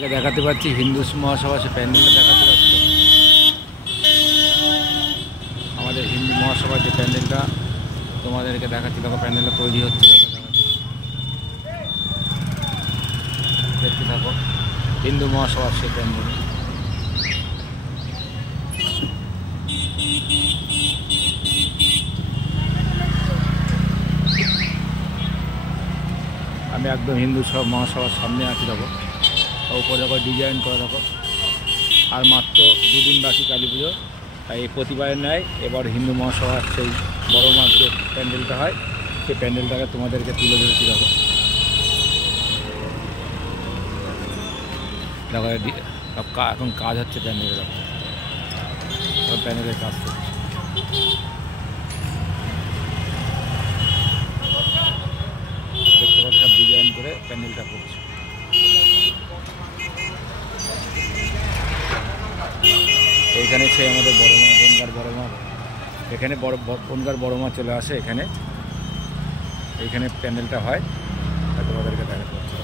দেখাতে পাচ্ছি হিন্দু মহাসভা, সে প্যান্ডেলটা দেখাতে পাচ্ছি। আমাদের হিন্দু মহাসভার যে প্যান্ডেলটা তোমাদেরকে দেখাচ্ছি। দেখো প্যান্ডেলটা তৈরি হচ্ছে, দেখতে থাকো। হিন্দু মহাসভার সেই প্যান্ডেল। আমি একদম হিন্দু মহাসভার সামনে আছি। দেখো উপরে দেখো ডিজাইন করে দেখো। আর মাত্র দুদিন বাকি কালী পুজো। তাই এই প্রতিবারের ন্যায় এবার হিন্দু মহাসভার সেই বড় মাঠ যে প্যান্ডেলটা হয়, সেই প্যান্ডেলটাকে তোমাদেরকে তুলে ধরেছি। দেখো দেখো এখন কাজ হচ্ছে প্যান্ডেলের। দেখো প্যান্ডেলের কাজ করছে। দেখতে পাচ্ছি সব ডিজাইন করে প্যান্ডেলটা করছে। এইখানে সে আমাদের বড় মা, বনগার বড় মা, এখানে বনগার বড় মা চলে আসে। এইখানে প্যান্ডেলটা হয়, তোমাদেরকে দেখাতে পাচ্ছি।